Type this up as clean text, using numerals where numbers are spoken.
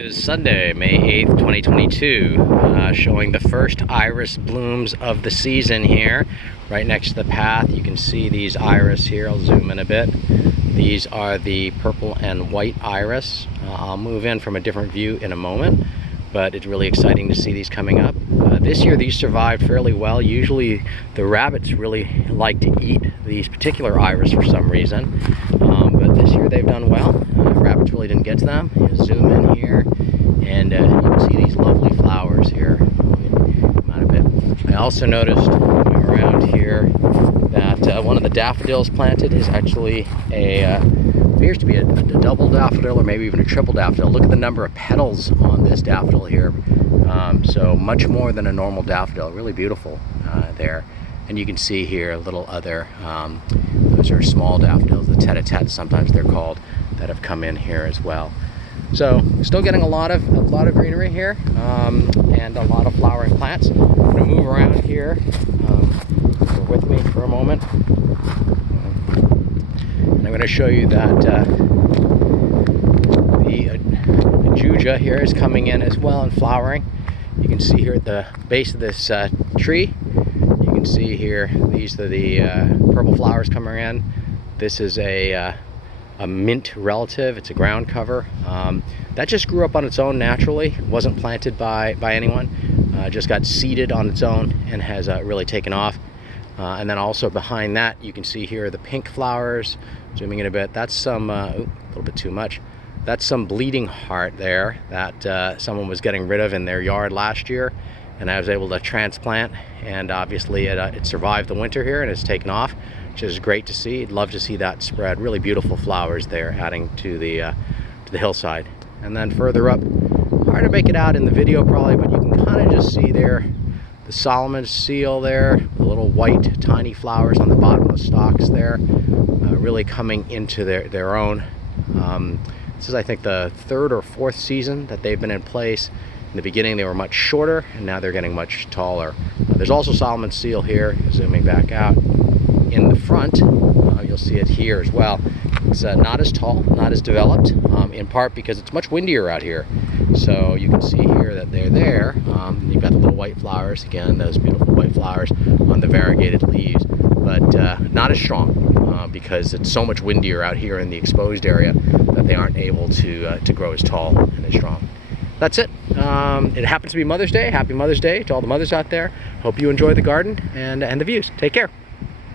Is Sunday, May 8th, 2022, showing the first iris blooms of the season here. Right next to the path, you can see these iris here. I'll zoom in a bit. These are the purple and white iris. I'll move in from a different view in a moment, but it's really exciting to see these coming up. This year, these survived fairly well. Usually, the rabbits really like to eat these particular iris for some reason, but this year they've done well. Rabbits really didn't get to them. You zoom in here, and you can see these lovely flowers here. Come out a bit. I also noticed around here that one of the daffodils planted is actually appears to be a double daffodil, or maybe even a triple daffodil. Look at the number of petals on this daffodil here. So much more than a normal daffodil. Really beautiful there. And you can see here a little other, those are small daffodils, the tete-a-tete sometimes they're called, that have come in here as well. So still getting a lot of greenery here, and a lot of flowering plants. I'm going to move around here. Bear with me for a moment. And I'm going to show you that the juja here is coming in as well and flowering. You can see here at the base of this tree, you can see here, these are the purple flowers coming in. This is a mint relative. It's a ground cover. That just grew up on its own naturally. It wasn't planted by anyone. Just got seeded on its own and has really taken off. And then also behind that, you can see here the pink flowers. Zooming in a bit, that's some, a little bit too much. That's some bleeding heart there that someone was getting rid of in their yard last year, and I was able to transplant, and obviously it survived the winter here and it's taken off, which is great to see. I'd love to see that spread. Really beautiful flowers there, adding to the hillside. And then further up, hard to make it out in the video probably, but you can kind of just see there the Solomon seal there, the little white tiny flowers on the bottom of the stalks there, really coming into their own. This is, I think, the third or fourth season that they've been in place. In the beginning they were much shorter, and now they're getting much taller. There's also Solomon seal here, zooming back out. In the front, you'll see it here as well. It's not as tall, not as developed, in part because it's much windier out here. So you can see here that they're there. You've got the little white flowers, again, those beautiful white flowers on the variegated leaves, but not as strong because it's so much windier out here in the exposed area that they aren't able to grow as tall and as strong. That's it. It happens to be Mother's Day. Happy Mother's Day to all the mothers out there. Hope you enjoy the garden and the views. Take care.